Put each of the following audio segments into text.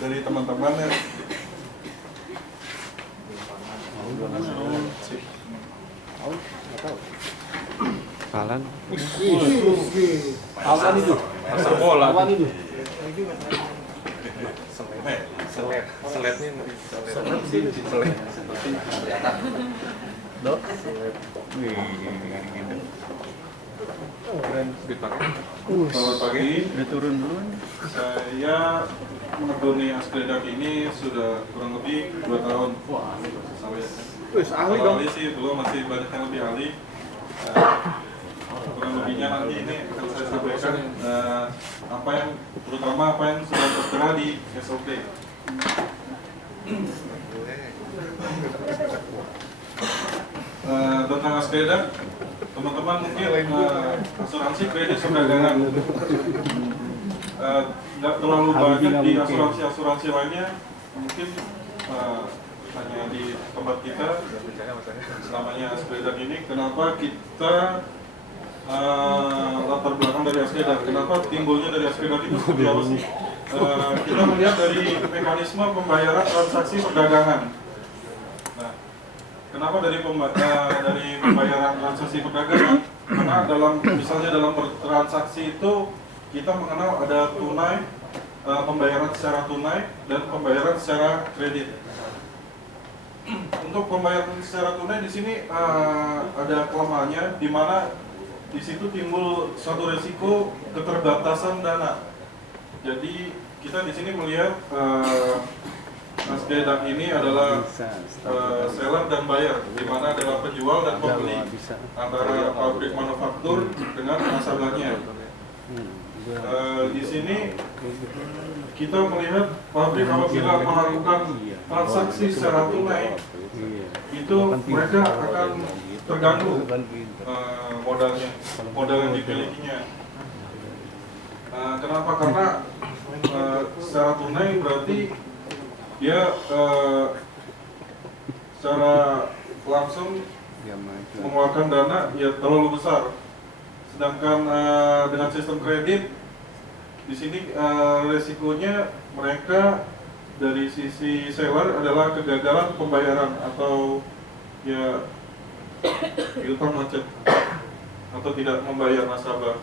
dari teman-teman ya. Palan. Awan itu. Pasar bola. Awan itu. Seletnya selet. Dok. Selamat pagi. Udah turun duluan. Saya menekuni Askedak ini sudah kurang lebih 2 tahun. Sampai Ahli dong. ahli sih belum, masih banyak yang lebih ahli. Kurang lebihnya nanti ini akan saya sampaikan terutama apa yang sudah tertera di SOP. Tentang Askedak, teman-teman mungkin asuransi kredit perdagangan nggak terlalu banyak di asuransi lainnya, mungkin hanya di tempat kita namanya Askedak ini. Kenapa kita latar belakang dari Askedak, kenapa timbulnya dari Askedak itu seperti apa sih? Kita melihat dari mekanisme pembayaran transaksi perdagangan. Nah, kenapa dari pembayaran transaksi perdagangan? Karena misalnya dalam transaksi itu kita mengenal ada tunai, pembayaran secara tunai dan pembayaran secara kredit. Untuk pembayaran secara tunai di sini ada kelemahannya, di mana di situ timbul suatu risiko keterbatasan dana. Jadi kita di sini melihat Askedak ini adalah seller dan buyer, di mana adalah penjual dan pembeli antara pabrik manufaktur dengan nasabahnya. Di sini kita melihat pabrik apabila melakukan transaksi secara tunai, itu mereka akan terganggu modal yang dimilikinya. Kenapa? Karena secara tunai berarti dia secara langsung mengeluarkan dana ya terlalu besar. Sedangkan dengan sistem kredit di sini resikonya mereka dari sisi seller adalah kegagalan pembayaran atau ya piutang macet atau tidak membayar nasabah.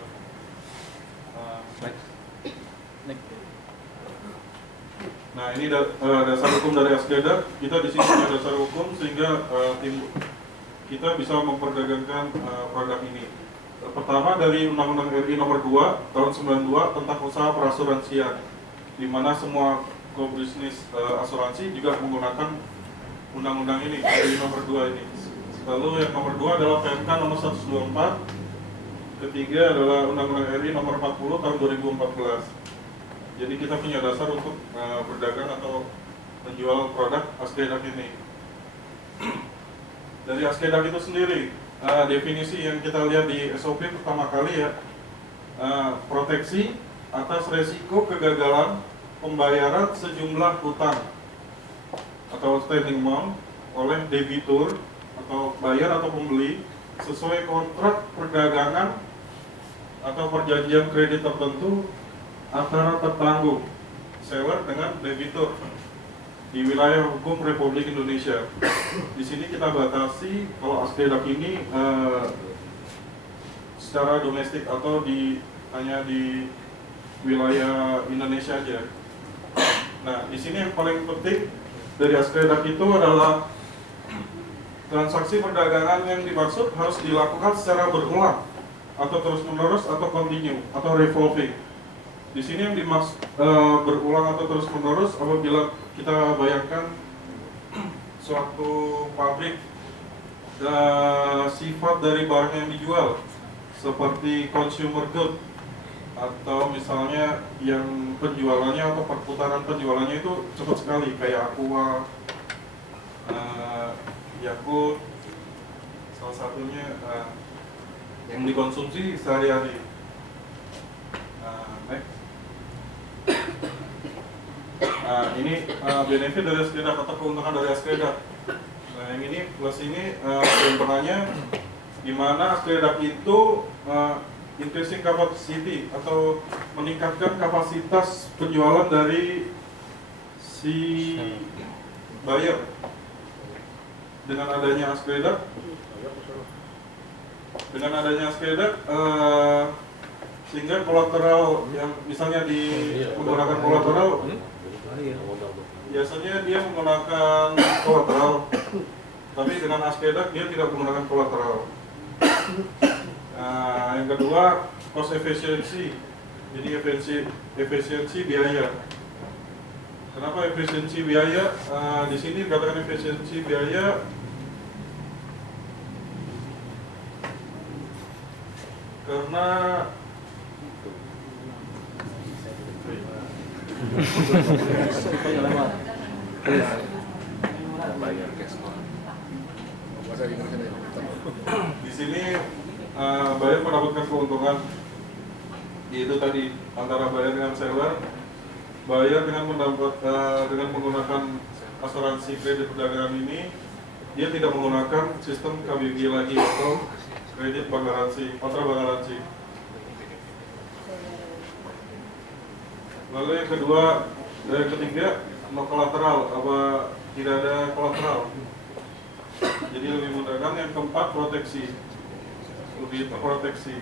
Nah, ini dasar hukum dari Askedak. Kita di sini punya dasar hukum sehingga kita bisa memperdagangkan produk ini. Pertama dari Undang-Undang RI Nomor 2 Tahun 92 tentang usaha perasuransian, di mana semua bisnis asuransi juga menggunakan undang-undang ini, RI Nomor 2 ini. Lalu yang nomor 2 adalah PMK Nomor 124. Ketiga adalah Undang-Undang RI Nomor 40 Tahun 2014. Jadi kita punya dasar untuk berdagang atau menjual produk Askedak ini. Dari Askedak itu sendiri, definisi yang kita lihat di SOP pertama kali ya, proteksi atas resiko kegagalan pembayaran sejumlah hutang atau standing amount oleh debitur atau buyer atau pembeli sesuai kontrak perdagangan atau perjanjian kredit tertentu antara tertanggung seller dengan debitur di wilayah hukum Republik Indonesia. Di sini kita batasi kalau Askedak ini secara domestik atau hanya di wilayah Indonesia aja. Nah, di sini yang paling penting dari Askedak itu adalah transaksi perdagangan yang dimaksud harus dilakukan secara berulang atau terus-menerus atau continue atau revolving. Di sini yang dimaksud berulang atau terus-menerus apabila kita bayangkan suatu pabrik, sifat dari barang yang dijual seperti consumer good atau misalnya yang penjualannya atau perputaran penjualannya itu cepat sekali kayak Aqua, Yakult, salah satunya yang dikonsumsi sehari-hari. Next. Nah, ini benefit dari Askedak atau keuntungan dari Askedak. Nah, yang ini plus ini perumpamannya di mana Askedak itu increasing capacity atau meningkatkan kapasitas penjualan dari si buyer dengan adanya Askedak sehingga kolateral yang misalnya menggunakan kolateral, biasanya dia menggunakan kolateral, tapi dengan Askedak dia tidak menggunakan kolateral. Yang kedua, cost efficiency. Jadi efisiensi biaya. Kenapa efisiensi biaya? Di sini dikatakan efisiensi biaya karena di sini buyer mendapatkan keuntungan, yaitu tadi antara buyer dengan seller. Buyer dengan menggunakan asuransi kredit perdagangan ini, dia tidak menggunakan sistem KBG lagi atau kredit bank garansi, kontra bank garansi. Lalu yang ketiga, no kolateral, tidak ada kolateral. Jadi lebih mudah. Dan yang keempat, proteksi, lebih terproteksi.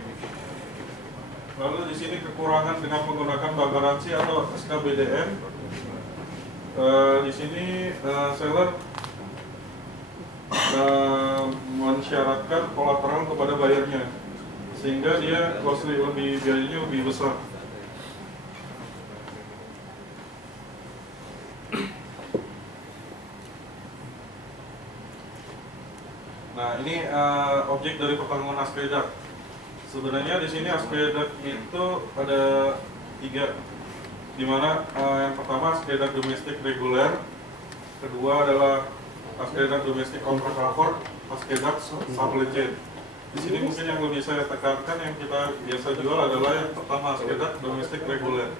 Lalu di sini kekurangan dengan menggunakan bank garansi atau SKBDN. Di sini seller mensyaratkan kolateral kepada bayarnya, sehingga dia biayanya lebih besar. Nah, ini objek dari pertanggungan Askedak. Sebenarnya di sini Askedak itu ada 3, di mana yang pertama Askedak domestik reguler, kedua adalah Askedak domestik contract cover, Askedak supply chain. Di sini mungkin yang lebih saya tekankan yang kita biasa jual adalah yang pertama Askedak domestik reguler.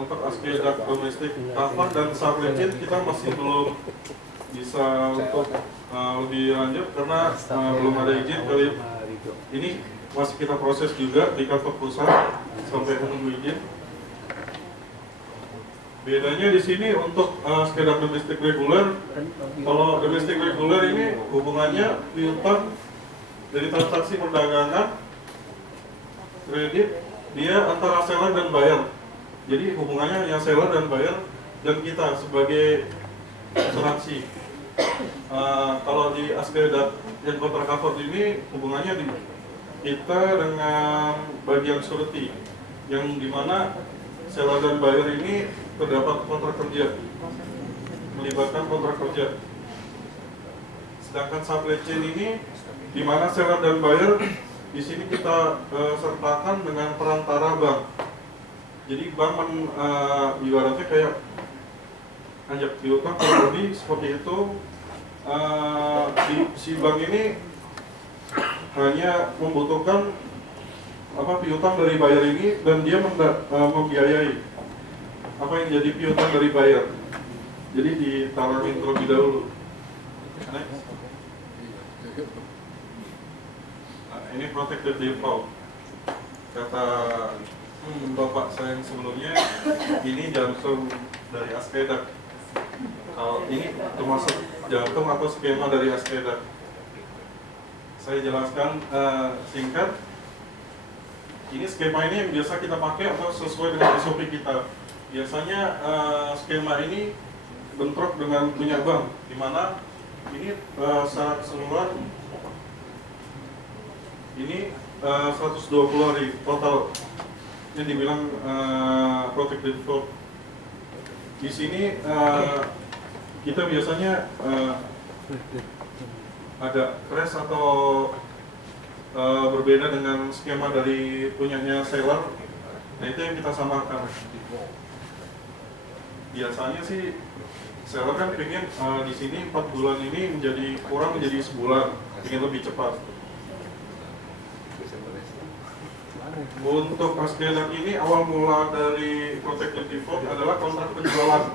Untuk Askedak domestik cover dan supply chain kita masih belum bisa untuk lebih lanjut karena belum ada izin kali. Ini masih kita proses juga di kantor pusat sampai menunggu izin. Bedanya di sini untuk Askedak domestik reguler, kalau domestik reguler ini hubungannya piutang dari transaksi perdagangan kredit dia antara seller dan buyer. Jadi hubungannya hanya seller dan buyer dan kita sebagai asuransi. Kalau di Askedak yang kontrak cover ini hubungannya di kita dengan bagian surety, yang dimana seller dan buyer ini terdapat kontrak kerja, melibatkan kontrak kerja. Sedangkan supply chain ini dimana seller dan buyer di sini kita sertakan dengan perantara bank. Jadi bank ibaratnya kayak ajak piutang kurang lebih seperti itu. Si bank ini hanya membutuhkan piutang dari buyer ini dan dia membiayai apa yang jadi piutang dari buyer. Jadi ditaramin terlebih dahulu. Next. Ini protected default. Kata bapak saya yang sebelumnya, ini jantung dari Askedak. Kalau ini termasuk jantung atau skema dari Askedak. Saya jelaskan singkat. Ini skema ini yang biasa kita pakai atau sesuai dengan SOP kita. Biasanya skema ini bentrok dengan punya bank, di mana ini secara keseluruhan ini 120 hari total yang dibilang protected default. Di sini kita biasanya ada crash atau berbeda dengan skema dari punyanya seller. Nah, itu yang kita samakan. Biasanya sih seller kan pengen di sini 4 bulan ini kurang menjadi sebulan, ingin lebih cepat. Untuk Askedak ini awal mula dari protected default adalah kontrak penjualan,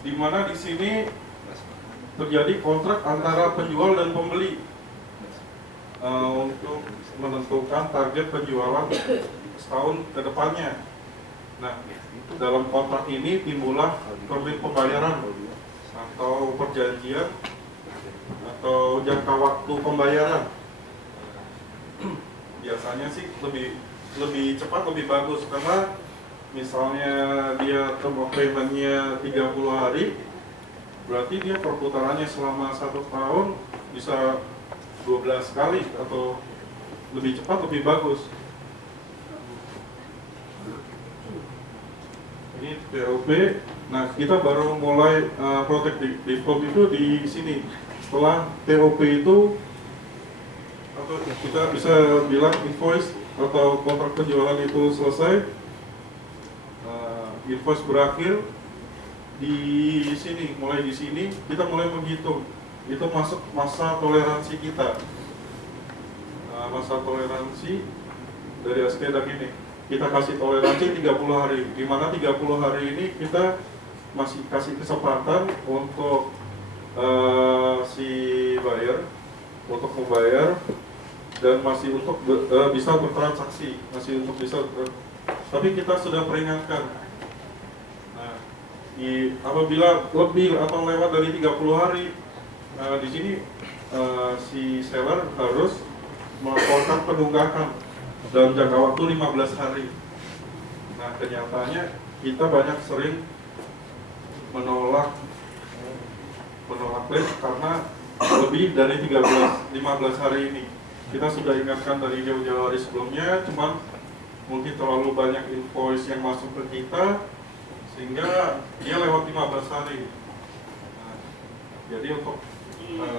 di mana di sini terjadi kontrak antara penjual dan pembeli untuk menentukan target penjualan setahun ke depannya. Nah, dalam kontrak ini timbullah termin pembayaran atau perjanjian atau jangka waktu pembayaran. Biasanya sih lebih cepat lebih bagus, karena misalnya dia term of payment-nya 30 hari, berarti dia perputarannya selama 1 tahun bisa 12 kali atau lebih cepat lebih bagus. Ini TOP. Nah, kita baru mulai project default itu di sini. Setelah TOP itu, atau kita bisa bilang invoice atau kontrak penjualan itu selesai, invoice berakhir di sini. Mulai di sini kita mulai menghitung. Itu masuk masa toleransi kita. Masa toleransi dari SKEDAK ini. Kita kasih toleransi 30 hari, di mana 30 hari ini kita masih kasih kesempatan untuk si buyer untuk membayar dan masih untuk bisa bertransaksi, tapi kita sudah peringatkan. Nah, apabila lebih atau lewat dari 30 hari, di sini si seller harus melaporkan penunggakan dalam jangka waktu 15 hari. Nah, kenyataannya kita banyak sering menolak klaim karena lebih dari 15 hari ini. Kita sudah ingatkan dari jauh-jauh hari sebelumnya, cuman mungkin terlalu banyak invoice yang masuk ke kita sehingga dia lewat 15 hari. Nah, jadi untuk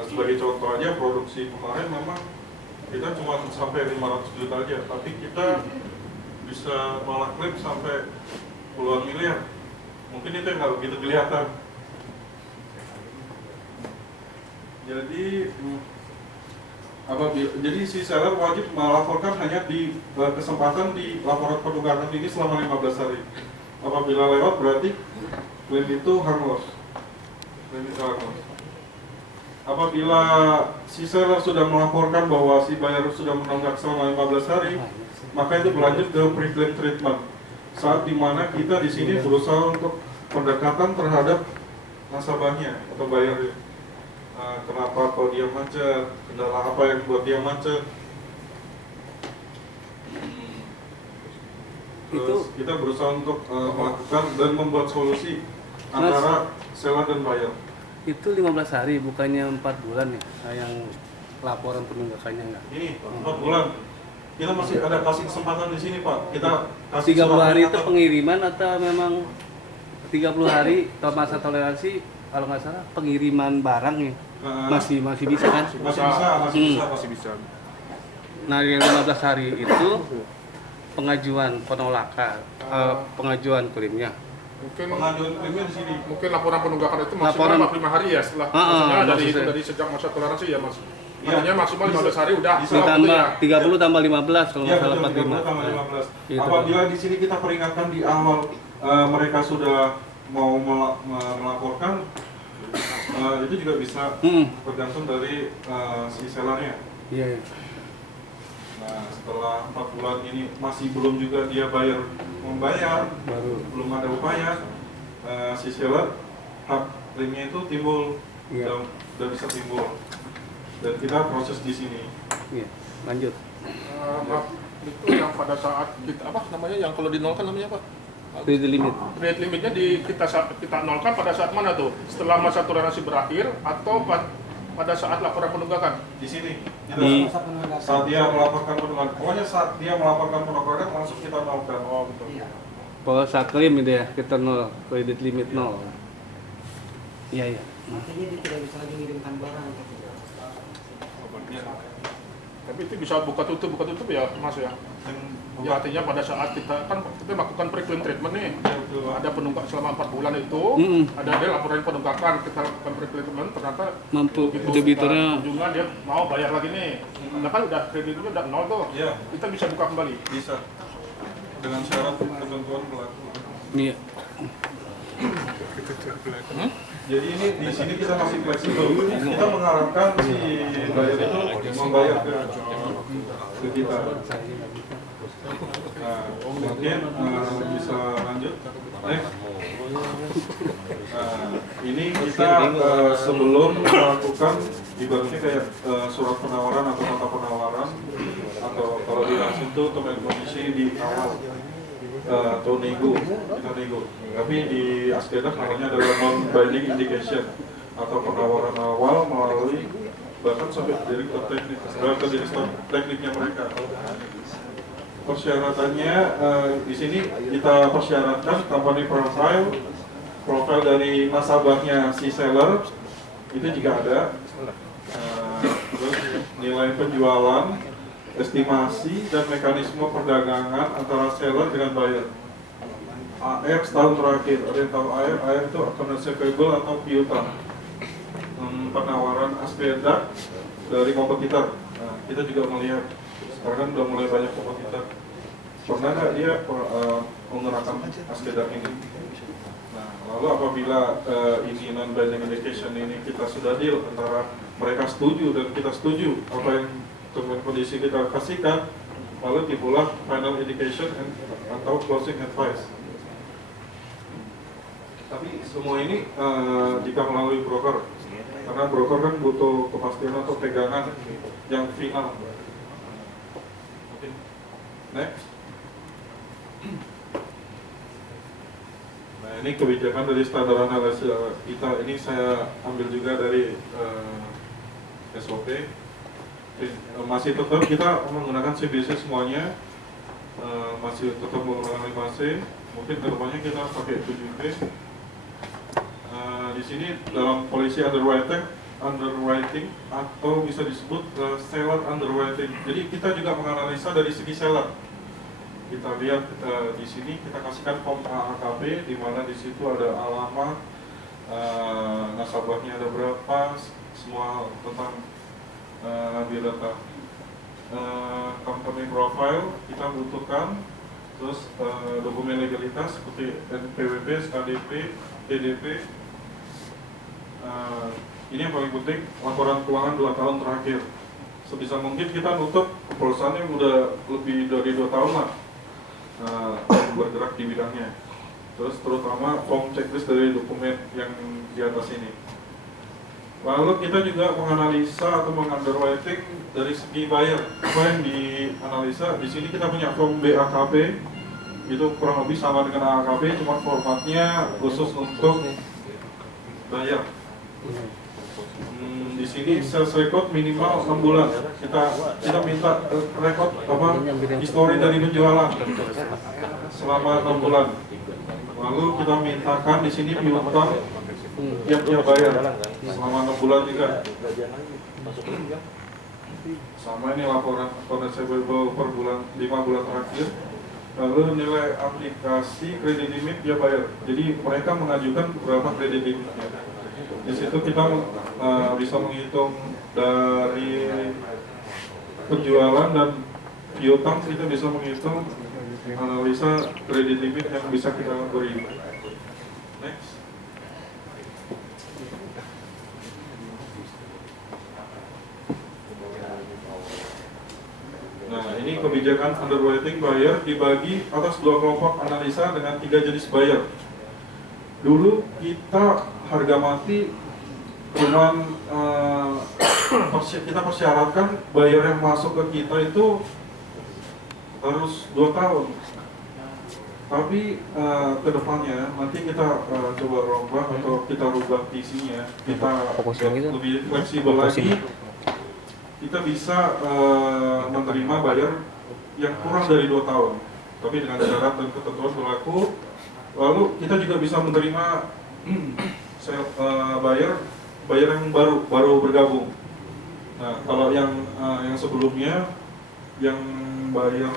sebagai contoh aja, produksi kemarin memang kita cuma sampai 500 juta aja, tapi kita bisa malah klaim sampai puluhan miliar. Mungkin itu yang nggak begitu kelihatan. Jadi si seller wajib melaporkan hanya di kesempatan di laporan penunggakan ini selama 15 hari. Apabila lewat berarti klaim itu hangus. Apabila si seller sudah melaporkan bahwa si buyer sudah menunggak selama 15 hari, maka itu berlanjut ke pre-claim treatment. Saat dimana kita di sini berusaha untuk pendekatan terhadap nasabahnya atau buyer. Kenapa kok dia macet? Kendala apa yang buat dia macet? Terus kita berusaha untuk melakukan dan membuat solusi antara seller dan buyer. Itu 15 hari, bukannya 4 bulan ya, yang laporan penunggakannya enggak? Ini 4 bulan. Kita masih ada kasih kesempatan di sini, Pak. Kita kasih 30 hari itu pengiriman atau memang 30 hari atau masa toleransi, kalau nggak salah pengiriman barang ya? Masih bisa kan? Masih bisa. Nah, yang 15 hari itu pengajuan penolakan, pengajuan klaimnya. Mungkin Pengajuan klaimnya di sini. mungkin laporan penunggakan itu maksimal 45 hari ya setelah maksudnya dari sejak masa toleransi ya Mas. Artinya maksimal 15 hari udah Ditambah 30 tambah 15 kalau nggak salah 45. 45. Gitu. Apabila di sini kita peringatkan di awal mereka sudah mau melaporkan, itu juga bisa tergantung dari si sellernya. Iya. Nah, setelah 4 bulan ini masih belum juga dia membayar, belum ada upaya, si seller hak klaimnya itu timbul, udah bisa timbul, dan kita proses di sini. Iya. Lanjut. Itu yang pada saat kita apa namanya yang kalau dinolkan namanya apa? Credit limit. Credit limitnya kita nolkan pada saat mana tuh? Setelah masa toleransi berakhir atau pada saat laporan penunggakan? Di sini. Saat dia melaporkan penunggakan. Pokoknya saat dia melaporkan penunggakan langsung kita nolkan. Oh betul. Kalau saat klaim itu ya, kita nol, credit limit nol. Iya. Artinya dia tidak bisa lagi mengirimkan barang. Tapi itu bisa buka tutup ya Mas ya. Ya artinya pada saat kita melakukan pre-claim treatment nih, ada penunggak selama 4 bulan itu, ada dia laporan penunggakan, kita lakukan pre-claim treatment, ternyata Mampu debiturnya ujungnya dia mau bayar lagi nih, karena kan udah kreditnya udah nol tuh, kita bisa buka kembali. Bisa. Dengan syarat ketentuan berlaku. Iya. Jadi ini di sini kita masih fleksibel. Kita mengharapkan si buyer itu membayar ke kita. Nah, mungkin bisa lanjut. Next. Nah, ini kita sebelum melakukan ibaratnya kayak surat penawaran atau nota penawaran atau kalau di langsung itu term and condition di awal atau nego, kita nego. Tapi di Askedak namanya adalah non-binding indication atau penawaran awal melalui bahkan sampai direktur tekniknya mereka. Persyaratannya di sini kita persyaratkan company profile dari nasabahnya si seller itu jika ada, terus nilai penjualan, estimasi dan mekanisme perdagangan antara seller dengan buyer. AR setahun terakhir, ada yang tahu AR itu account receivable atau piutang. Penawaran Askedak dari kompetitor. Nah, kita juga melihat sekarang kan udah mulai banyak kompetitor. Pernah nggak dia menggunakan Askedak ini? Nah, lalu apabila ini non-binding indication ini kita sudah deal antara mereka setuju dan kita setuju apa yang term kondisi kita kasihkan, lalu timbullah final indication atau closing advice. Tapi semua ini jika melalui broker, karena broker kan butuh kepastian atau pegangan yang final. Oke. Next. Nah, ini kebijakan dari standar analisa kita. Ini saya ambil juga dari SOP. Masih tetap kita menggunakan CBC semuanya, masih tetap menggunakan 5C. Mungkin kedepannya kita pakai 7B. Di sini dalam polisi underwriting atau bisa disebut seller underwriting. Jadi kita juga menganalisa dari segi seller. Kita lihat di sini kita kasihkan form AAKB di mana di situ ada alamat, nasabahnya ada berapa, semua tentang biodata. Company profile kita butuhkan, terus dokumen legalitas seperti NPWP, SKDP, TDP. Ini yang paling penting, laporan keuangan 2 tahun terakhir. Sebisa mungkin kita nutup perusahaan yang udah lebih dari 2 tahun lah bergerak di bidangnya. Terus terutama form checklist dari dokumen yang di atas ini. Lalu kita juga menganalisa atau mengunderwriting dari segi buyer. Apa yang dianalisa? Di sini kita punya form BAKB, itu kurang lebih sama dengan AKB, cuma formatnya khusus untuk buyer. Di sini sales record minimal 6 bulan. Kita minta record histori dari penjualan selama 6 bulan. Lalu kita mintakan di sini piutang tiap bayar selama 6 bulan juga. Sama ini laporan account receivable per bulan 5 bulan terakhir. Lalu nilai aplikasi kredit limit dia bayar. Jadi mereka mengajukan berapa kredit limitnya. Di situ kita bisa menghitung dari penjualan dan piutang, kita bisa menghitung analisa kredit limit yang bisa kita beri. Next. Nah, ini kebijakan underwriting buyer dibagi atas 2 kelompok analisa dengan 3 jenis buyer. Dulu kita harga mati cuman kita persyaratkan buyer yang masuk ke kita itu harus 2 tahun. Tapi kedepannya nanti kita coba rubah atau kita rubah visinya, kita lebih fleksibel lagi. Kita bisa menerima buyer yang kurang dari 2 tahun, tapi dengan syarat dan ketentuan berlaku. Lalu kita juga bisa menerima buyer yang baru bergabung. Nah, kalau yang sebelumnya yang buyer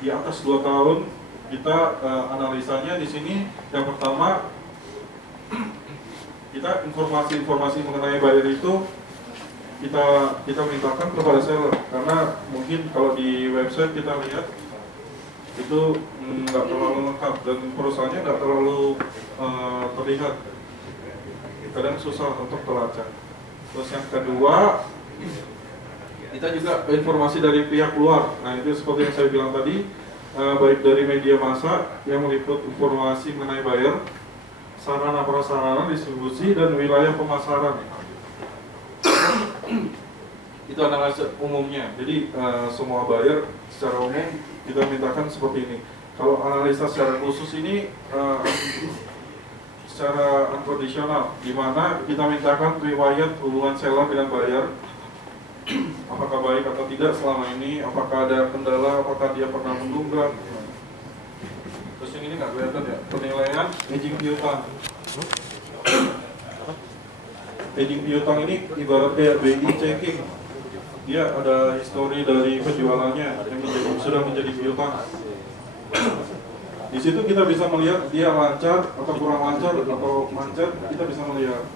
di atas 2 tahun, kita analisanya di sini yang pertama kita informasi mengenai buyer itu kita mintakan kepada seller, karena mungkin kalau di website kita lihat itu nggak terlalu lengkap dan perusahaannya nggak terlalu terlihat, kadang susah untuk terlacak. Terus yang kedua, kita juga informasi dari pihak luar. Nah, itu seperti yang saya bilang tadi, baik dari media massa yang meliput informasi mengenai buyer, sarana prasarana distribusi dan wilayah pemasaran. Itu analisa umumnya. Jadi semua buyer secara umum kita mintakan seperti ini. Kalau analisa secara khusus ini secara unconditional, di mana kita mintakan riwayat hubungan seller dengan buyer, apakah baik atau tidak selama ini, apakah ada kendala, apakah dia pernah menunggak. Terus yang ini nggak kelihatan ya, penilaian aging piutang. Aging piutang ini ibarat kayak BI checking. Dia ada histori dari penjualannya yang sudah menjadi piutang. Di situ kita bisa melihat dia lancar atau kurang lancar atau macet, kita bisa melihat.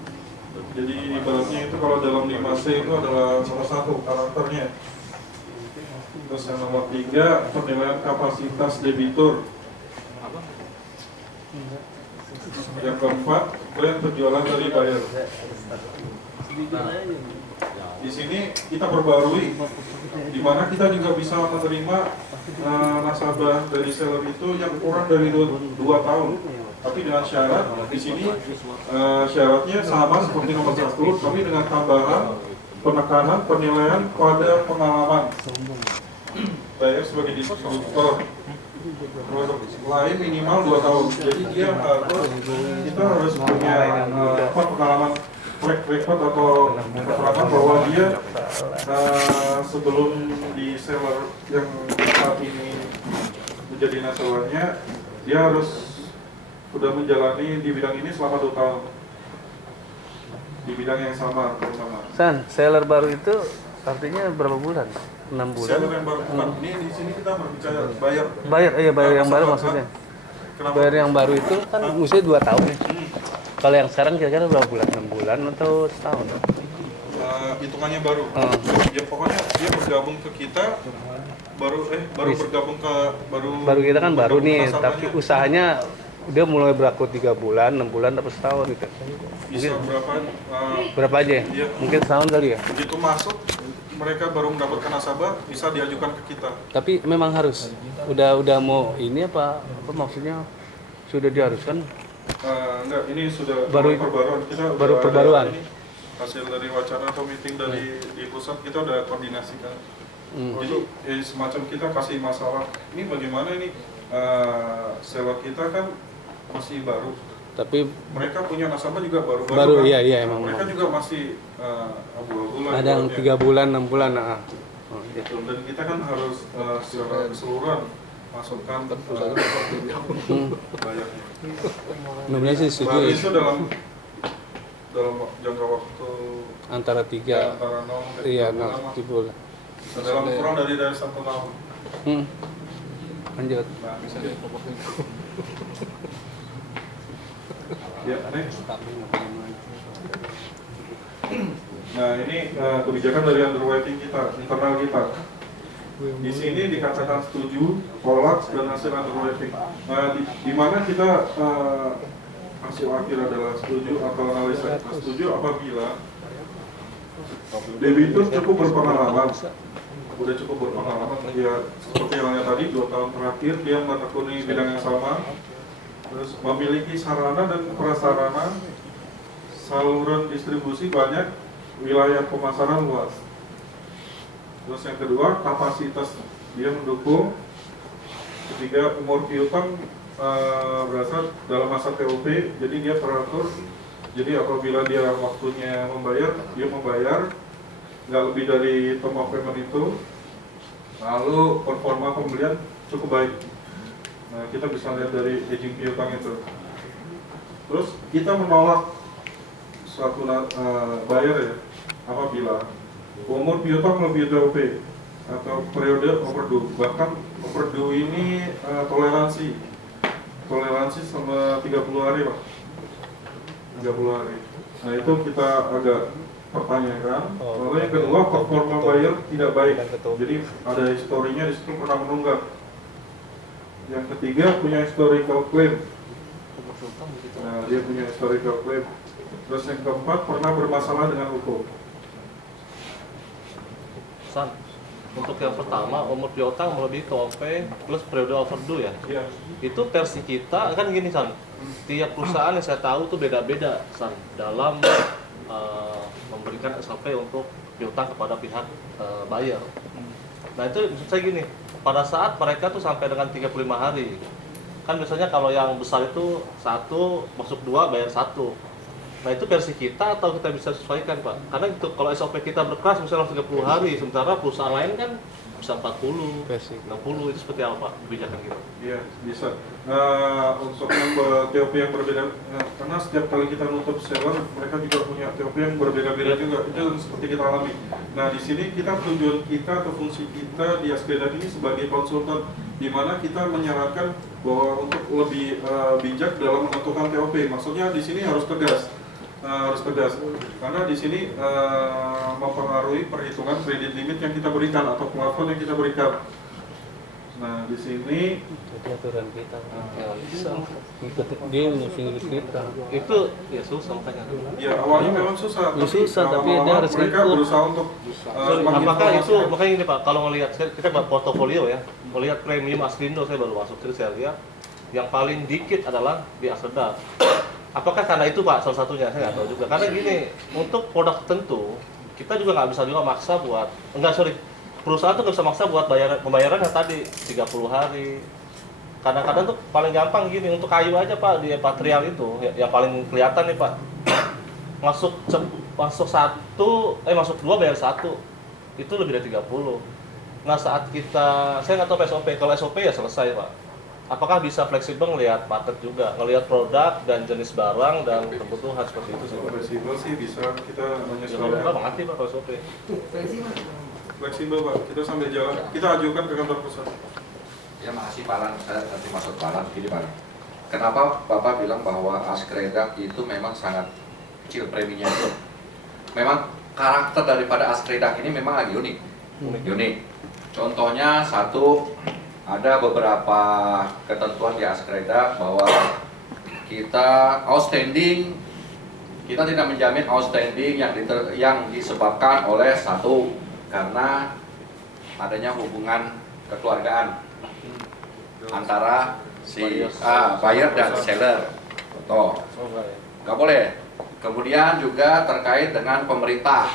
Jadi ibaratnya itu kalau dalam 5C itu adalah salah satu karakternya. Terus yang nomor 3, penilaian kapasitas debitur. Yang keempat, plan penjualan dari buyer. Di sini kita perbarui, di mana kita juga bisa menerima nasabah dari seller itu yang kurang dari 2 tahun. Tapi dengan syarat, di sini syaratnya sama seperti nomor 1, tapi dengan tambahan penekanan penilaian pada pengalaman buyer sebagai distributor. Produk lain minimal 2 tahun. Jadi dia kita harus punya pengalaman track record atau keterangan bahwa dia sebelum di seller yang saat ini menjadi nasabahnya, dia harus sudah menjalani di bidang ini selama 2 tahun di bidang yang sama terutama. San, seller baru itu artinya berapa bulan? 6 bulan? Seller yang baru, bukan. Ini di sini kita berbicara bayar. Bayar yang baru maksudnya. Kenapa? Bayar yang baru itu kan usia 2 tahun ya. Kalau yang sekarang kira-kira berapa bulan? 6 bulan atau setahun? Hitungannya baru. Ya pokoknya dia bergabung ke kita baru bergabung ke baru kita kan baru nih, nasabahnya. tapi usahanya dia mulai berlaku 3 bulan, 6 bulan atau setahun gitu. Bisa Berapa aja ya? Iya. Mungkin setahun kali ya? Begitu masuk mereka baru mendapatkan nasabah bisa diajukan ke kita. Tapi memang harus. Udah mau ini apa maksudnya sudah diharuskan? Enggak, ini sudah Baru- perbaruan. Kita baru udah perbaruan. ada ini, hasil dari wacana atau meeting dari di pusat kita udah koordinasikan. Jadi semacam kita kasih masalah. Ini bagaimana ini seller kita kan masih baru. Tapi Mereka punya nasabah juga baru. baru kan? iya emang. Mereka juga masih abu-abu lah. Ada yang ibaratnya. 3 bulan, 6 bulan. Oh, iya. Gitu. Dan kita kan harus secara keseluruhan masukkan bayarnya. Mudah-mudahan sih setuju Baru ya. itu dalam jangka waktu Antara 3 antara 0 dan iya 3 bulan, 3 bulan. dalam kurang dari 1 tahun. Lanjut. Nah, bisa deh. Ya, next. Nah, ini kebijakan dari underwriting kita, internal kita. Di sini dikatakan setuju, tolak, dan hasil underwriting. Nah, di mana kita hasil akhir adalah setuju atau analisa. Nah, setuju apabila debitur cukup berpengalaman, udah cukup berpengalaman, ya seperti halnya tadi 2 tahun terakhir dia menekuni bidang yang sama, terus memiliki sarana dan prasarana, saluran distribusi banyak, wilayah pemasaran luas. Terus yang kedua, kapasitas dia mendukung. Ketiga, umur piutang berasal dalam masa TOP, jadi dia teratur. Jadi apabila dia waktunya membayar, dia membayar nggak lebih dari term of payment itu. Lalu performa pembelian cukup baik. Nah, kita bisa lihat dari aging piutang itu. Terus kita menolak suatu buyer ya, apabila umur piutang lebih TOP atau periode overdue. Bahkan overdue ini toleransi sama 30 hari Pak. 30 hari. Nah, itu kita agak pertanyakan. Lalu yang kedua, performa buyer tidak baik. Jadi ada historinya di situ pernah menunggak. Yang ketiga, punya historical claim. Nah, dia punya historical claim. Terus yang keempat, pernah bermasalah dengan hukum. San, untuk yang pertama umur piutang melebihi TOP plus periode overdue ya. Iya. Itu versi kita kan gini San, tiap perusahaan yang saya tahu tuh beda-beda San dalam memberikan SOP untuk piutang kepada pihak buyer. Nah itu maksud saya gini, pada saat mereka tuh sampai dengan 35 hari, kan biasanya kalau yang besar itu 1 masuk 2 bayar 1. Nah itu versi kita atau kita bisa sesuaikan Pak? Karena itu kalau SOP kita berkelas misalnya 30 hari, sementara perusahaan lain kan bisa 40, 60, itu seperti apa Pak kebijakan kita? Iya, bisa. Untuk yang TOP yang berbeda, karena setiap kali kita nutup seller, mereka juga punya TOP yang berbeda-beda juga. Itu seperti kita alami. Nah, di sini kita tujuan kita atau fungsi kita di Askredak ini sebagai konsultan, di mana kita menyarankan bahwa untuk lebih bijak dalam menentukan TOP. Maksudnya di sini harus tegas. Karena di sini mempengaruhi perhitungan kredit limit yang kita berikan atau plafon yang kita berikan. Nah di sini Jadi aturan kita dia nyusun kita. Itu ya susah makanya. ya awalnya memang susah, Ya, susah, tapi dia harus mereka ikut. berusaha untuk Apakah itu makanya ini Pak, kalau ngelihat kita buat portofolio ya, melihat premium Askrindo saya baru masuk, jadi saya lihat yang paling dikit adalah di Askredak. Apakah karena itu Pak salah satunya? Saya nggak tahu juga. Karena gini, untuk produk tertentu kita juga nggak bisa juga maksa buat perusahaan tuh nggak bisa maksa buat pembayaran yang tadi 30 hari. Kadang-kadang tuh paling gampang gini untuk kayu aja Pak di Patrial itu yang paling kelihatan nih Pak. Masuk 2 bayar 1 itu lebih dari 30. Nah saat kita, saya nggak tahu SOP, kalau SOP ya selesai Pak. Apakah bisa fleksibel ngelihat market juga, ngelihat produk dan jenis barang dan kebutuhan seperti itu sih? fleksibel sih bisa kita Ya, menyesuaikan. Pak mengerti Pak kalau SOP. Fleksibel Pak, kita sambil jalan, kita ajukan ke kantor pusat. Ya makasih Pak Lan, saya nanti masuk Pak Lan, gini Pak Lan. Kenapa Bapak bilang bahwa Askredak itu memang sangat kecil preminya itu? Memang karakter daripada Askredak ini memang lagi unik. Contohnya satu, ada beberapa ketentuan di Askredak bahwa kita outstanding, kita tidak menjamin outstanding yang disebabkan oleh satu karena adanya hubungan kekeluargaan antara si buyer dan seller. Contoh, nggak boleh. Kemudian juga terkait dengan pemerintah.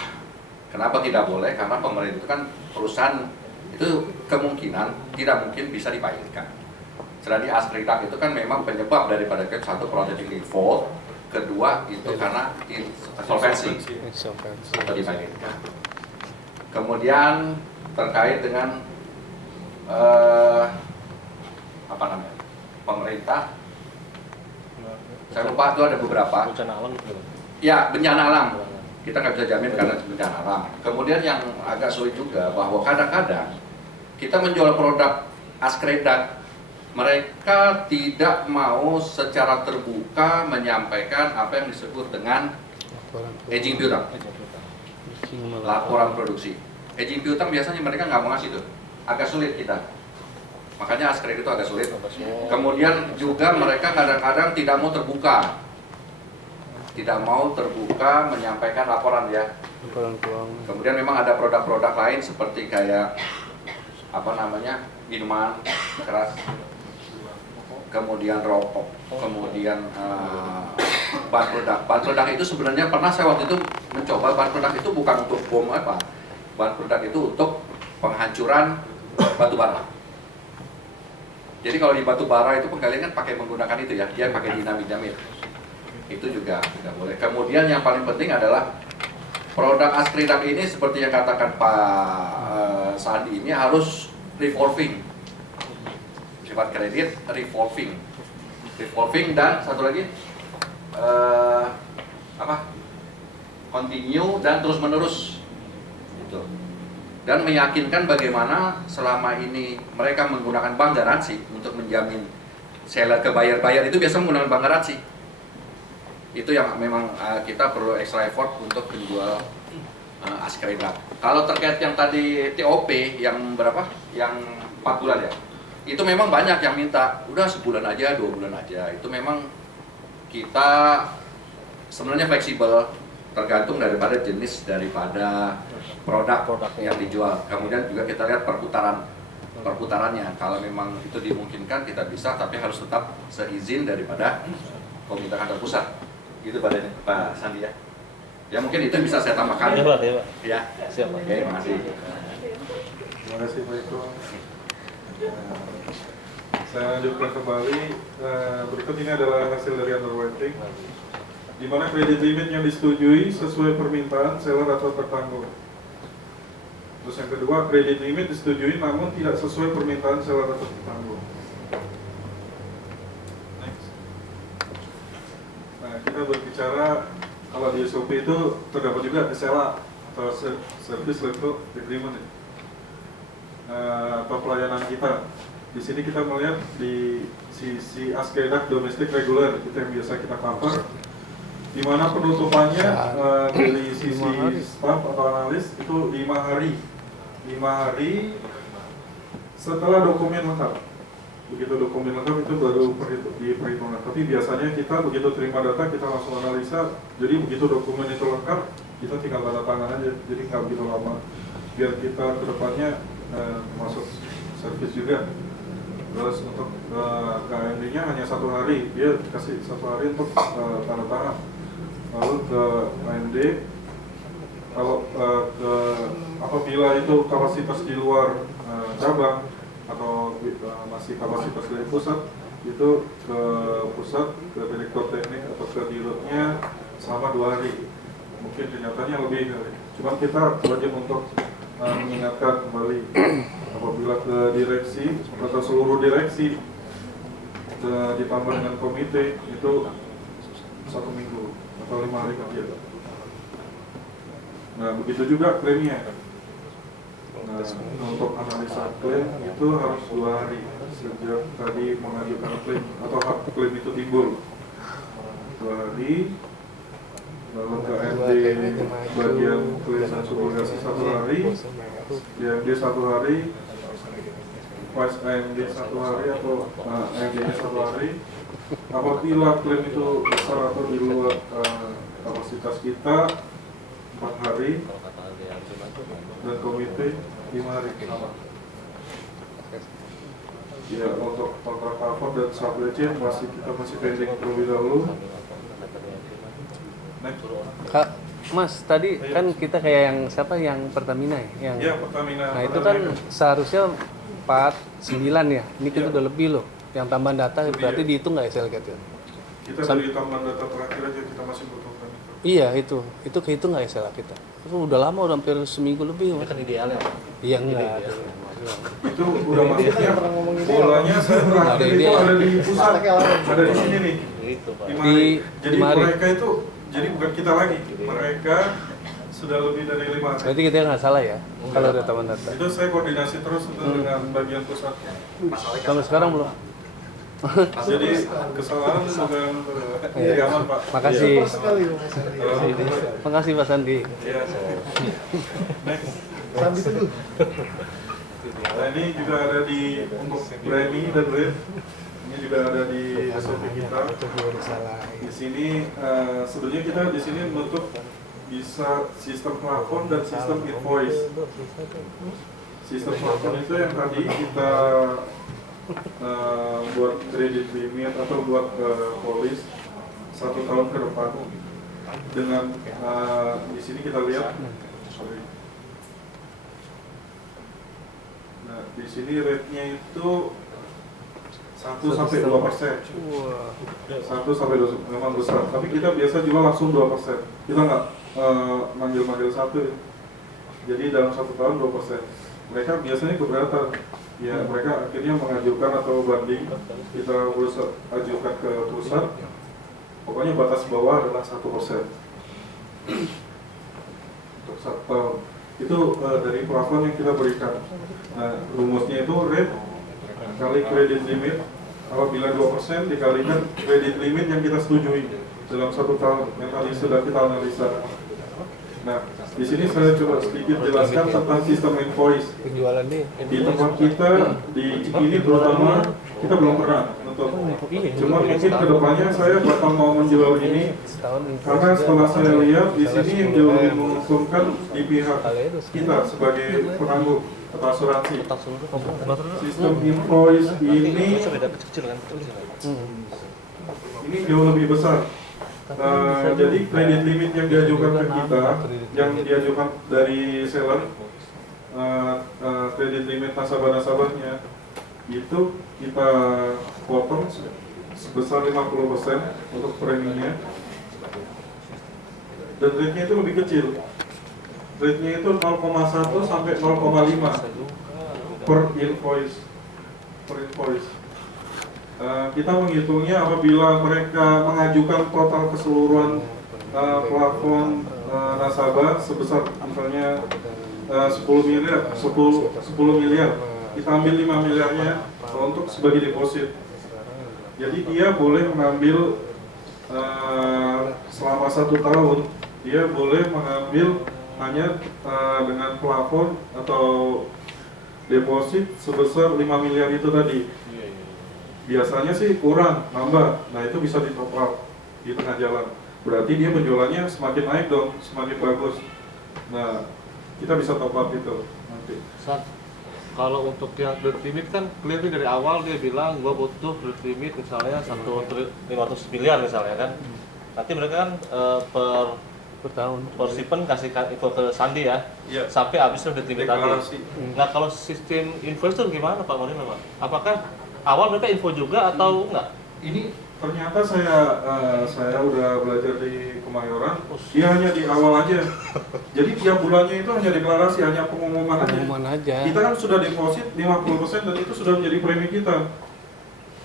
Kenapa tidak boleh? Karena pemerintah itu kan perusahaan itu kemungkinan tidak mungkin bisa dibayarkan. Sedangkan di Askredak itu kan memang penyebab daripada satu project default, kedua itu karena insolvency atau dibayarkan. Kemudian terkait dengan pemerintah, saya lupa itu ada beberapa. Bencana alam gitu. Ya, bencana alam. Kita nggak bisa jamin karena bencana alam. Kemudian yang agak sulit juga bahwa kadang-kadang kita menjual produk Askredak, mereka tidak mau secara terbuka menyampaikan apa yang disebut dengan aging piutang, laporan produksi. Aging piutang biasanya mereka nggak mau ngasih tuh, agak sulit kita. Makanya Askredak itu agak sulit. Kemudian juga mereka kadang-kadang tidak mau terbuka menyampaikan laporan ya. Kemudian memang ada produk-produk lain seperti kayak minuman keras, kemudian rokok, kemudian bahan peledak. Bahan peledak itu sebenarnya pernah saya waktu itu mencoba, bahan peledak itu bukan untuk bom apa, bahan peledak itu untuk penghancuran batu bara. Jadi kalau di batu bara itu penggalian kan pakai menggunakan itu ya, dia pakai dinamit. Itu juga tidak boleh. Kemudian yang paling penting adalah produk Askredak ini seperti yang katakan Pak Sandi ini harus revolving, sifat kredit revolving dan satu lagi continue dan terus menerus gitu. Dan meyakinkan bagaimana selama ini mereka menggunakan bank garansi untuk menjamin seller ke buyer itu biasa menggunakan bank garansi. Itu yang memang kita perlu extra effort untuk menjual Askredak. Kalau terkait yang tadi TOP yang berapa? Yang 4 bulan ya. Itu memang banyak yang minta, udah sebulan aja, 2 bulan aja. Itu memang kita sebenarnya fleksibel. tergantung daripada jenis daripada produk yang dijual. Kemudian juga kita lihat perputarannya. Kalau memang itu dimungkinkan kita bisa, tapi harus tetap seizin daripada Komite Kantor Pusat. Gitu Pak Sandi ya. Ya mungkin itu bisa saya tambahkan. Ya Pak, ya Pak. Ya. Siap Pak. Oke, terima kasih. Terima kasih Pak Eko. Saya lanjutkan kembali. Berikut ini adalah hasil dari underwriting, di mana kredit limit yang disetujui sesuai permintaan seller atau tertanggung. Terus yang kedua, kredit limit disetujui namun tidak sesuai permintaan seller atau tertanggung. Next. Nah, kita berbicara kalau di SOP itu terdapat juga SLA atau Service Level Agreement atau pelayanan kita. Di sini kita melihat di sisi ASCREDAC domestic regular itu yang biasa kita cover, di mana penutupannya dari sisi staff atau analis itu 5 hari setelah dokumen lengkap. Begitu dokumen lengkap itu baru diperhitungkan. Tapi biasanya kita begitu terima data kita langsung analisa. Jadi begitu dokumen itu lengkap kita tinggal tanda tangan aja. Jadi nggak begitu lama. Biar kita kedepannya masuk servis juga. Terus untuk KMD-nya hanya 1 hari, dia kasih 1 hari untuk tanda tangan. Lalu ke AMD, kalau apabila itu kapasitas di luar cabang atau masih kapasitas dari pusat, itu ke pusat, ke direktur teknik atau ke dirutnya selama 2 hari. Mungkin kenyataannya lebih kali. Cuma kita wajib untuk mengingatkan kembali apabila ke direksi atau seluruh direksi ditambah dengan komite itu 1 minggu atau 5 hari kerja. Nah begitu juga klaimnya. Nah, untuk analisa klaim itu harus 2 hari sejak tadi mengajukan klaim atau hak klaim itu timbul. 2 hari. Lalu ke AMD bagian klaim dan subrogasi 1 hari, DMD 1 hari, pas AMD 1 hari atau AMD-nya 1 hari. Apabila klaim itu besar atau di luar kapasitas kita 4 hari, dan komite 5 hari sama. Ya untuk kontrak cover dan supply chain kita masih pending terlebih dahulu. Kak, Mas, tadi kan kita kayak yang siapa yang Pertamina ya? Iya, Pertamina. Nah, itu kan seharusnya 49 ya. Ini kita udah lebih loh. Yang tambahan data berarti dihitung nggak SLCAT ya? Kita dari tambahan data terakhir aja kita masih butuhkan itu. Iya, itu kehitung nggak SLA kita? Itu udah lama, udah hampir seminggu lebih. Itu kan idealnya Pak. Iya, enggak. Itu udah masuknya. Bolanya saya terakhir itu ada di pusat, ada di sini nih. Itu Pak. Jadi mereka itu, jadi bukan kita lagi, mereka sudah lebih dari 5 hari. Berarti kita nggak salah ya, kalau ada tambahan data. Itu saya koordinasi terus dengan bagian pusatnya. Sampai sekarang belum. Jadi kesalahan bukan aman Pak. Makasih. Iya. Makasih Pak Sandi. Iya. Next. Sandi Teguh. Nah ini juga ada di untuk premi dan rate. Ini juga ada di SOP kita. Di sini sebenarnya kita di sini menutup bisa sistem plafon dan sistem invoice. Sistem plafon itu yang tadi kita buat kredit limit atau buat polis 1 tahun ke depan dengan di sini kita lihat. Nah di sini rate-nya itu 1 sampai 2%. 1 sampai 2% memang besar. Tapi kita biasa jual langsung 2%. Kita nggak manggil-manggil satu. Ya. Jadi dalam 1 tahun 2%. Mereka biasanya keberatan. Ya mereka akhirnya mengajukan atau banding. Kita harus ajukan ke pusat. Pokoknya batas bawah adalah 1%. Untuk 1 tahun. Itu dari plafon yang kita berikan. Nah rumusnya itu rate kali kredit limit. Apabila 2% dikalikan kredit limit yang kita setujui dalam 1 tahun yang tadi sudah kita analisa. Nah, di sini saya coba sedikit jelaskan tentang sistem invoice. Penjualan dia. Di tempat kita di Cikini terutama kita belum pernah nonton. Cuma mungkin kedepannya saya bakal mau menjual ini karena setelah saya lihat di sini yang jauh lebih menguntungkan di pihak kita sebagai penanggung atau asuransi. Sistem invoice ini jauh lebih besar. Jadi kredit limit yang diajukan ke kita, yang diajukan dari seller, kredit limit nasabah-nasabahnya itu kita potong sebesar 50% untuk preminya, dan rate-nya itu lebih kecil. Rate-nya itu 0,1 sampai 0,5 per invoice. Kita menghitungnya apabila mereka mengajukan total keseluruhan plafon nasabah sebesar misalnya 10 miliar, kita ambil 5 miliarnya untuk sebagai deposit. Jadi dia boleh mengambil selama 1 tahun, dia boleh mengambil hanya dengan plafon atau deposit sebesar 5 miliar itu tadi. Biasanya sih kurang, nambah. Nah itu bisa di top up di tengah jalan. Berarti dia penjualannya semakin naik dong, semakin bagus. Nah kita bisa top up itu nanti. Kalau untuk yang credit limit kan clear nih dari awal dia bilang gua butuh credit limit misalnya 500 miliar misalnya kan. Nanti mereka kan per tahun per shipment kasih info ke Sandi ya. Iya. Sampai habis credit limit tadi. Nah kalau sistem invoice itu gimana Pak Morin Pak? Apakah awal mereka info juga atau enggak? Ini ternyata saya udah belajar di Kemayoran, dia hanya di awal aja. Jadi tiap bulannya itu hanya deklarasi, hanya pengumuman aja. Kita kan sudah deposit 50% dan itu sudah menjadi premi kita.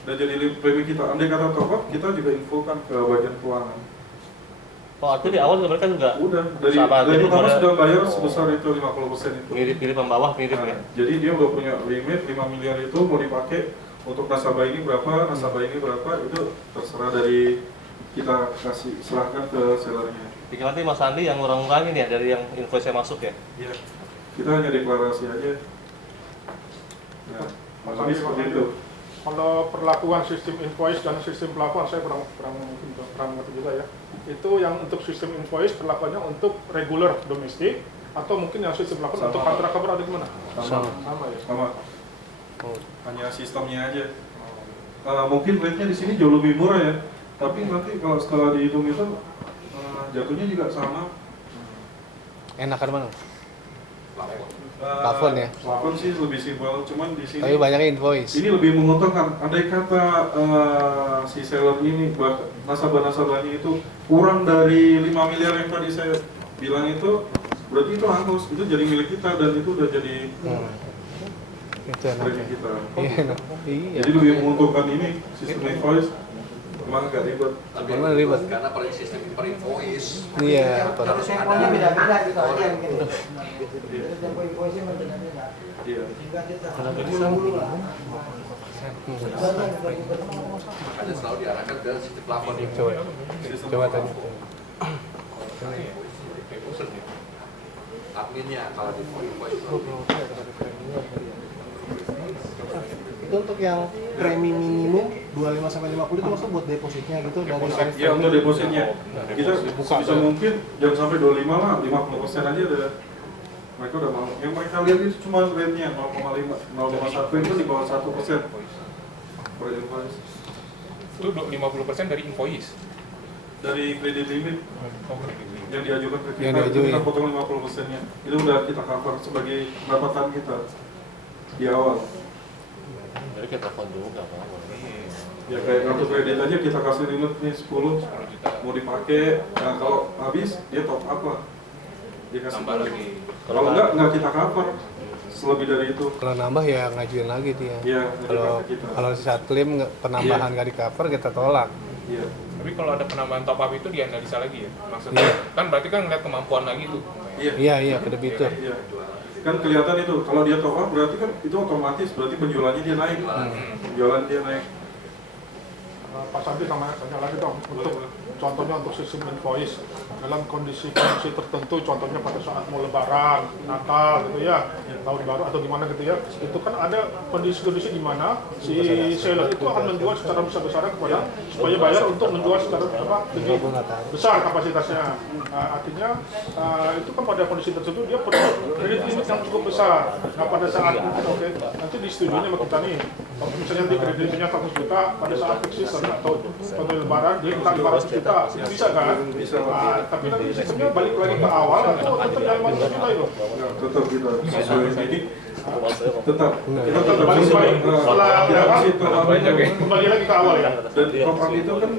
Dan jadi premi kita. Andai kata top up, kita juga infokan ke bagian keuangan. Oh, artinya di awal mereka juga udah dari pertama sudah bayar sebesar itu 50% itu. Mirip-mirip bawah mirip ya. Jadi dia udah punya limit 5 miliar itu mau dipakai untuk nasabah ini berapa, nasabah ini berapa, itu terserah dari kita kasih serahkan ke sellernya. Jadi nanti Mas Andi yang ngurang-ngurangin ya dari yang invoice masuk ya? Iya. Kita hanya deklarasi aja. Nah, makanya seperti itu. Kalau perlakuan sistem invoice dan sistem plafon saya kurang mengerti juga ya. Itu yang untuk sistem invoice perlakuannya untuk regular domestik atau mungkin yang sistem plafon untuk kontrak cover atau gimana? Sama ya. Sama. Hanya sistemnya aja. Mungkin rate-nya di sini jauh lebih murah ya. Tapi nanti kalau setelah dihitung itu jatuhnya juga sama. Enakan mana? Plafon ya? Plafon sih lebih simpel, cuman di sini. Tapi banyaknya invoice. Ini lebih menguntungkan. Andai kata si seller ini, nasabah-nasabahnya itu kurang dari 5 miliar yang tadi saya bilang itu, berarti itu hangus. Itu jadi milik kita dan itu udah jadi premi kita. Iya. Jadi lebih menguntungkan ini sistem invoice. Memang agak ribet. Memang ribet karena per sistem per invoice. Iya. Terus temponya beda-beda gitu aja mungkin. Terus tempo invoice-nya berbeda-beda. Iya. Sehingga kita dulu lah. Makanya selalu diarahkan ke sistem plafon ini. Coba tanya. Adminnya kalau di invoice. Itu untuk yang premi minimum 25 sampai 50 itu maksudnya buat depositnya gitu dari Ya untuk depositnya. Kita bisa mungkin jangan sampai 25 lah, 50% aja udah. Mereka udah mau. Yang mereka lihat itu cuma rate-nya 0,5, 0,1 itu di bawah 1% per invoice. Itu 50% dari invoice. Dari kredit limit yang diajukan ke Yang kita, itu diajuin. kita potong 50%-nya. Itu udah kita cover sebagai pendapatan kita di awal. Jadi kita telepon juga Pak. Ya kayak kartu kredit aja kita kasih limit nih 10 mau dipakai. Nah kalau habis dia top up lah. Dia kasih Tambah lagi. Kalau enggak kita cover selebih dari itu. Kalau nambah ya ngajuin lagi dia. Iya, Kalau saat klaim penambahan nggak di cover kita tolak. Iya. Tapi kalau ada penambahan top up itu dianalisa lagi ya? Maksudnya kan berarti kan ngeliat kemampuan lagi tuh. Iya ke debitur. Iya. Kan kelihatan itu kalau dia top up berarti kan itu otomatis berarti penjualannya dia naik. Penjualan dia naik. Pak Sandi tanya lagi dong untuk contohnya untuk sistem invoice dalam kondisi tertentu, contohnya pada saat mau lebaran, Natal gitu ya, tahun baru atau gimana gitu ya, itu kan ada kondisi-kondisi di mana si seller itu akan menjual secara besar-besaran kepada supaya bayar untuk menjual secara lebih besar kapasitasnya. Artinya itu kan pada kondisi tertentu dia perlu kredit limit yang cukup besar. Nah pada saat itu nanti disetujuinya sama kita nih, kalau misalnya di kredit limitnya 100 juta, pada saat peak season atau pada lebaran dia minta 500 juta, bisa kan? Bisa. Tapi nanti sistemnya balik lagi ke awal atau tetap yang 500 juta itu? Ya, tetap kita sesuai ini. Tetap kita tetap Balik sesuai setelah garansi kembali lagi ke awal ya. dan properti itu kan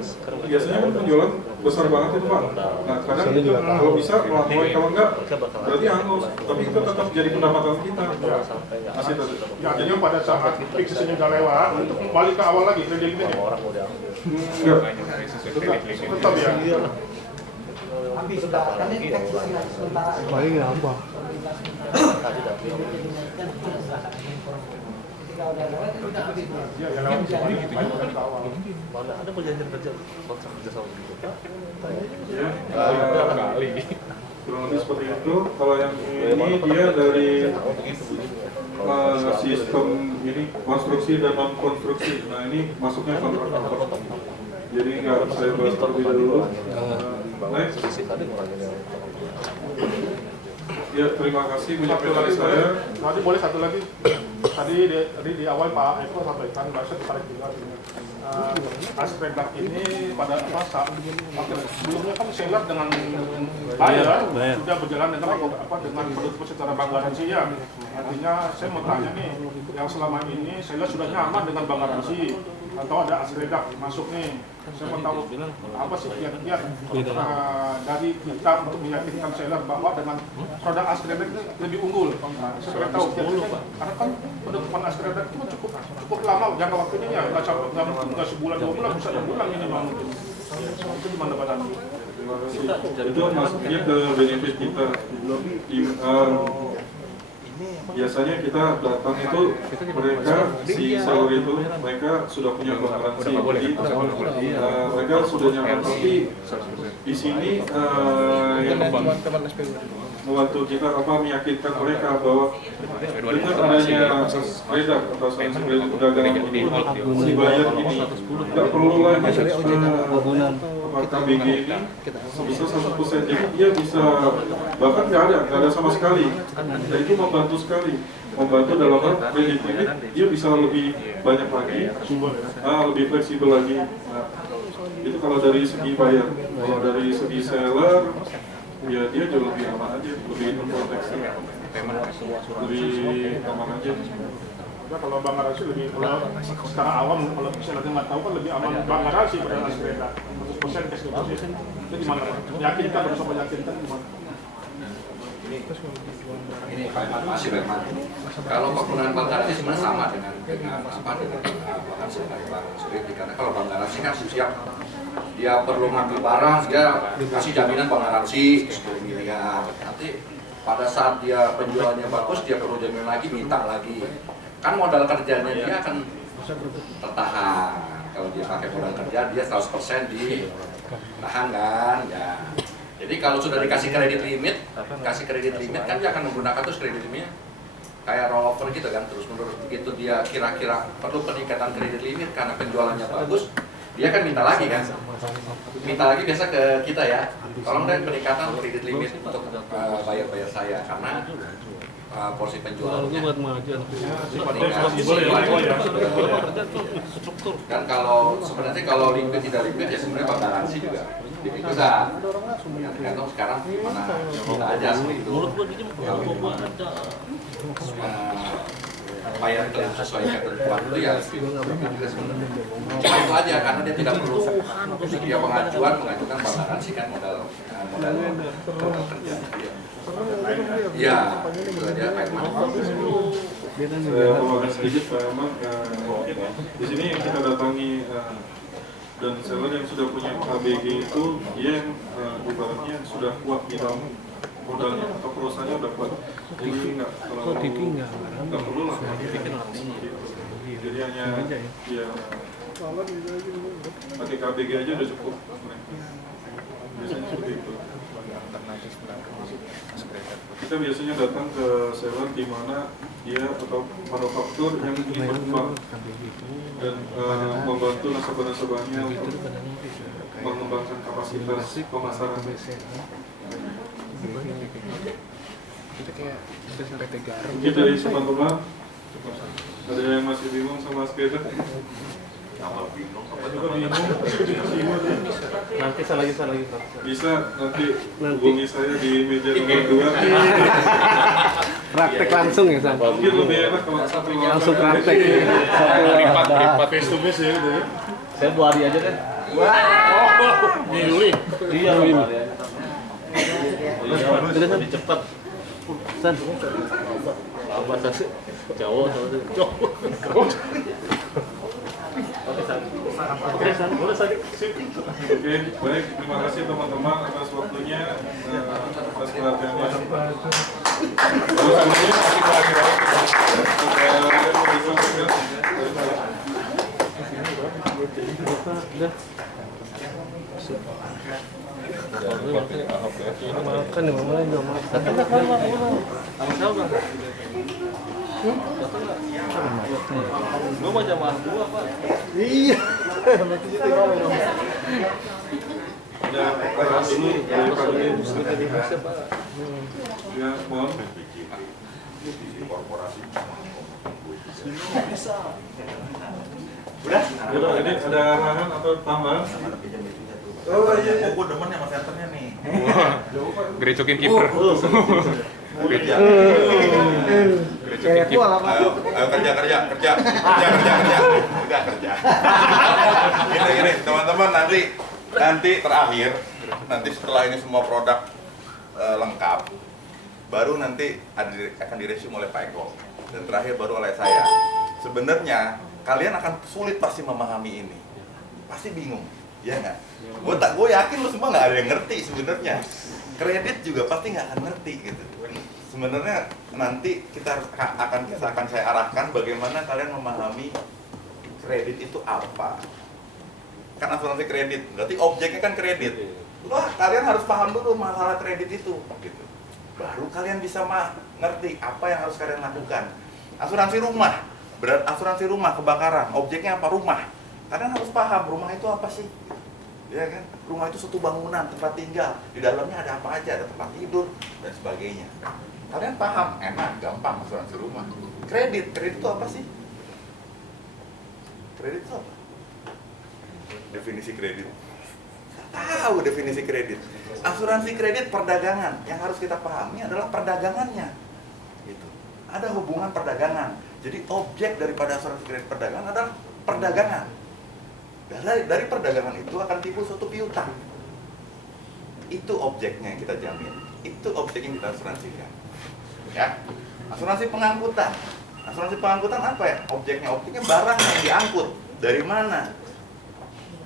biasanya kan penjualan besar banget itu Pak. Nah kadang itu kalau bisa melampaui, kalau enggak berarti hangus. Tapi itu tetap jadi pendapatan kita. Masih tetap. Ya, artinya pada saat peak seasonnya udah lewat, itu kembali ke awal lagi kredit limitnya. Enggak. Tetap ya. Tapi sudah kan ini teks sementara. Paling apa? Ya, yang lewat kembali gitu juga ke awal. Mana ada perjanjian kerja kontrak kerja sama gitu kan? Ya, kali. kurang lebih seperti itu. Kalau yang ini dia dari sistem ini konstruksi dan non konstruksi. Nah ini masuknya kontrak. Jadi nggak saya bahas terlebih dulu. Next. Ya terima kasih menyampaikan dari saya. Nanti boleh satu lagi. Tadi di awal Pak Eko sampaikan bahasa tertarik juga. Aspredak ini pada saat sebelumnya kan seller dengan buyer sudah berjalan dengan dengan penutup secara bank garansi ya. Artinya saya mau tanya nih, yang selama ini seller sudah nyaman dengan bank garansi atau ada Aspredak masuk nih. Saya mau tahu apa sih kiat-kiat dari kita untuk meyakinkan seller bahwa dengan produk Aspredak ini lebih unggul. Saya tahu kiat-kiatnya karena kan penutupan Aspredak itu cukup lama jangka waktunya ya, nggak sebulan 2 bulan, bisa 6 bulan minimal mungkin. Itu gimana Pak Dani? Itu masuknya ke benefit kita. Biasanya kita datang itu mereka si seller itu mereka sudah punya garansi, jadi mereka sudah nyaman. Tapi di sini yang membantu kita meyakinkan mereka bahwa dengan adanya Aspredak atau Aspredak perdagangan ini si buyer ini tidak perlu lagi KBG ini bisa 100%, jadi dia bisa bahkan nggak ada sama sekali. Dan itu membantu sekali, membantu dalam hal kredit limit dia bisa lebih banyak lagi, lebih fleksibel lagi. Nah, itu kalau dari segi buyer. Kalau dari segi seller ya dia jauh lebih aman aja, lebih terproteksi, lebih aman aja. Ya, kalau bank garansi lebih, kalau secara awam kalau misalnya nggak tahu kan lebih aman bank garansi pada Aspredak 100% cash deposit. Itu gimana Pak? Yakinkan, berusaha meyakinkan gimana? Ini Pak Mas Iberman. Kalau penggunaan bank garansi sebenarnya sama dengan garansi dari bank security, karena kalau bank garansi kan siap dia perlu ngambil barang, dia kasih jaminan bank garansi 10 miliar. Nanti pada saat dia penjualannya bagus, dia perlu jaminan lagi, minta lagi. Kan modal kerjanya dia akan tertahan. Kalau dia pakai modal kerja, dia 100% ditahan kan, ya. Jadi kalau sudah dikasih kredit limit, kan dia akan menggunakan terus kredit limitnya kayak rollover gitu kan, terus menurut begitu dia kira-kira perlu peningkatan kredit limit karena penjualannya bagus, dia kan minta lagi kan, biasa ke kita ya, tolong deh peningkatan kredit limit untuk buyer saya karena porsi penjualannya dan kalau sebenarnya kalau liquid tidak liquid ya sebenarnya bank garansi juga itu kan tergantung sekarang gimana kita aja seperti itu bayar itu sesuai ketentuan itu ya cuma itu aja karena dia tidak perlu dia mengajukan bank garansi kan modal kerja ya itu aja Pak Irman. Saya tambahkan sedikit Pak Irman, di sini yang kita datangi dan seller yang sudah punya KBG itu dia yang ibaratnya sudah kuat di dalam modalnya atau perusahaannya udah kuat, jadi nggak perlu lah jadi hanya ya pakai KBG aja udah cukup biasanya seperti itu. kita biasanya datang ke seller di mana dia atau manufaktur yang ingin berkembang dan membantu nasabah-nasabahnya untuk mengembangkan kapasitas pemasaran. Kita kayak PT Garam. Mungkin dari teman-teman ada yang masih bingung sama sepeda? Nanti saya lagi Bisa nanti hubungi saya di meja nomor 2. praktek langsung ya San. Mungkin lebih enak kalau satu Langsung praktek. Beripat. Face to face ya gitu ya. Saya 2 hari aja deh. Ini Yuli. Iya, 2 hari aja. Iya, lebih cepat. San. Apa sih? Jawa soalnya. Oke, San. Boleh San. Oke, baik. Terima kasih teman-teman atas waktunya, atas perhatiannya. Lalu sebelumnya masih Makan ya, mama enggak mau. Lu mau jamaah gua, Pak. Iya. ada pertanyaan dulu dari Pak Gede. Ya, mohon. Udah, ini ada arahan atau tambahan? Oh iya, gue demen sama senternya nih. Gerecokin kiper. Kayak tua apa? Ayo kerja. Udah kerja. Gini, teman-teman nanti terakhir, nanti setelah ini semua produk lengkap, baru nanti akan direview oleh Pak Eko dan terakhir baru oleh saya. Sebenarnya kalian akan sulit pasti memahami ini, pasti bingung, ya nggak? Gue yakin lo semua nggak ada yang ngerti sebenarnya. Kredit juga pasti nggak akan ngerti gitu. Sebenarnya nanti akan saya arahkan bagaimana kalian memahami kredit itu apa. Kan asuransi kredit, berarti objeknya kan kredit. Wah, kalian harus paham dulu masalah kredit itu, gitu. Baru kalian bisa ngerti apa yang harus kalian lakukan. Asuransi rumah, asuransi rumah kebakaran, objeknya apa? Rumah. Kalian harus paham rumah itu apa sih? Ya kan? Rumah itu suatu bangunan, tempat tinggal. Di dalamnya ada apa aja, ada tempat tidur dan sebagainya. Kalian paham, enak, gampang asuransi rumah. Kredit itu apa sih? Kredit itu apa? Definisi kredit. Tahu definisi kredit. Asuransi kredit perdagangan. Yang harus kita pahami adalah perdagangannya. Gitu. Ada hubungan perdagangan. Jadi objek daripada asuransi kredit perdagangan adalah perdagangan. Dari perdagangan itu akan timbul suatu piutang. Itu objeknya yang kita jamin. Itu objek yang kita asuransikan. Ya. Asuransi pengangkutan. Asuransi pengangkutan apa ya? Objeknya barang yang diangkut. Dari mana?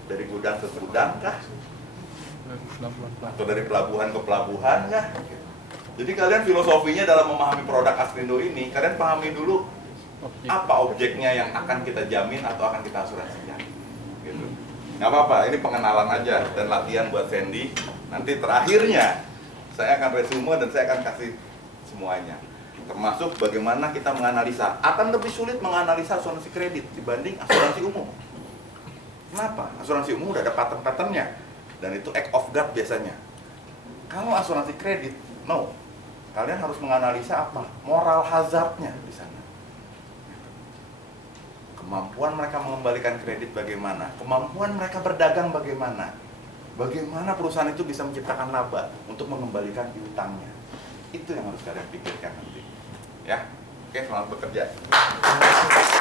Dari gudang ke gudang kah? Atau dari pelabuhan ke pelabuhan kah? Jadi kalian filosofinya dalam memahami produk Askrindo ini, kalian pahami dulu apa objeknya yang akan kita jamin atau akan kita asuransikan. Gitu. Nggak apa-apa, ini pengenalan aja dan latihan buat Sandy. Nanti terakhirnya saya akan resume dan saya akan kasih semuanya. Termasuk bagaimana kita menganalisa. Akan lebih sulit menganalisa asuransi kredit dibanding asuransi umum. Kenapa? Asuransi umum udah ada pattern-patternnya dan itu act of God biasanya. Kalau asuransi kredit, no. Kalian harus menganalisa apa? Moral hazardnya di sana. Kemampuan mereka mengembalikan kredit bagaimana? Kemampuan mereka berdagang bagaimana? Bagaimana perusahaan itu bisa menciptakan laba untuk mengembalikan piutangnya? Itu yang harus kalian pikirkan nanti. Ya, oke, selamat bekerja.